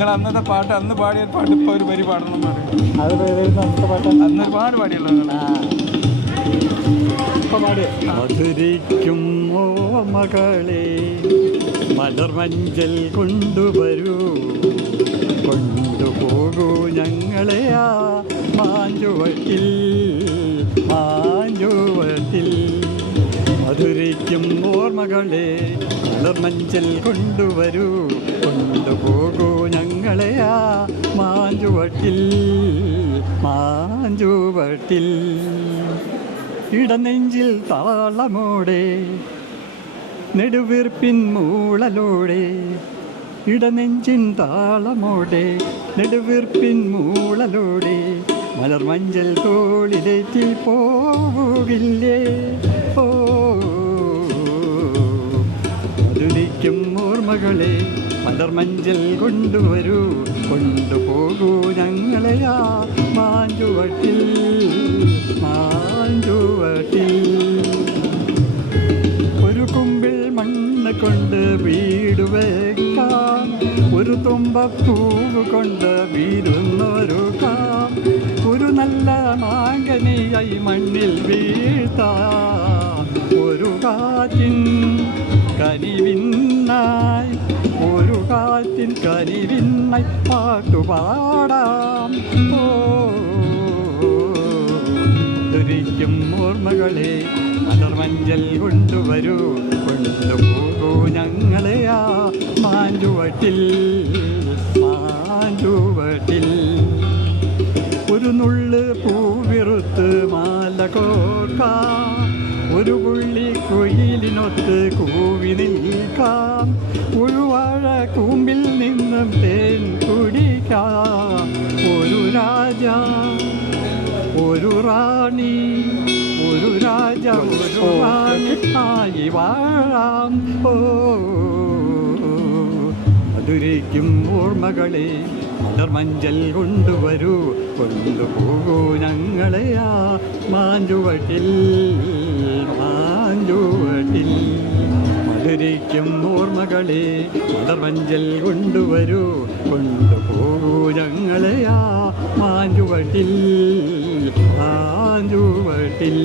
നിങ്ങൾ അന്നത്തെ പാട്ട് അന്ന് പാടിയ പാട്ട് ഇപ്പോൾ ഒരു വരി പാടണം പറയും. അത് അന്നത്തെ പാട്ട് അന്ന് ഒരുപാട് പാടിയല്ലോ മധുരിക്കും ഓ മകളെ മലർമഞ്ചൽ കൊണ്ടുവരൂ, കൊണ്ടുപോകൂ ഞങ്ങളെ ആ മാഞ്ചുവട്ടിൽ മാഞ്ചുവട്ടിൽ. മധുരിക്കും ഓർമ്മകളെ മലർമഞ്ചൽ കൊണ്ടുവരൂ, കൊണ്ടുപോകൂ ഞങ്ങളെ ആ മാഞ്ചുവട്ടിൽ മാഞ്ചുവട്ടിൽ. ഇടനെഞ്ചിൽ താളമോടെ നെടുവീർപ്പിൻ മൂളലോടെ, ഇടനെഞ്ചിൻ താളമോടെ നെടുവീർപ്പിൻ മൂളലോടെ, മലർമഞ്ചൽ തോളിലേറ്റി പോവുകില്ലേ ഓ. മധുരിക്കും ഓർമ്മകളെ മലർമഞ്ചൽ കൊണ്ടുവരൂ, കൊണ്ടുപോകൂ ഞങ്ങളെ ആ മാഞ്ചുവട്ടിൽ മാഞ്ചുവട്ടിൽ. ഒരു കുമ്പിൾ മണ്ണ് കൊണ്ട് വീട് വയ്ക്കാം, ഒരു തുമ്പപ്പൂവ് കൊണ്ട് വീരുന്നൊരുക്കാം, ഒരു നല്ല മാങ്കനിയായി മണ്ണിൽ വീഴ്ത്താം. ഒരു കാറ്റിൻ കനിവിന്നായി, ഒരു കാറ്റിൻ കനിവിന്നായി പാട്ടുപാടാം ഓ. മധുരിക്കും ഓർമ്മകളെ മലർമഞ്ചൽ കൊണ്ടുവരൂ, കൊണ്ടുപോകൂ ഞങ്ങളെ ആ മാഞ്ചുവട്ടിൽ മാഞ്ചുവട്ടിൽ. ഒരു നുള്ള് പൂവിറുത്ത് മാല കോർക്കാം, ഒരു പുള്ളി കുയിലിനൊത്ത് കൂവി നിൽക്കാം, ഉഴുവാഴ കൂമ്പിൽ നിന്നും തേൻ കുടിക്കാം. ഒരു രാജ ഒരു റാണി, ഒരു രാജ ഒരു റാണി ആയി വാഴാം ഓ. മധുരിക്കും ഓർമ്മകളെ മലർമഞ്ചൽ കൊണ്ടുവരൂ, കൊണ്ടുപോകൂ ഞങ്ങളെ ആ മാഞ്ചുവട്ടിൽ മാഞ്ചുവട്ടിൽ. മധുരിക്കും ഓർമ്മകളെ മലർമഞ്ചൽ കൊണ്ടുവരൂ, കൊണ്ടുപോകൂ ഞങ്ങളെ ആ മാഞ്ചുവട്ടിൽ മാഞ്ചുവട്ടിൽ.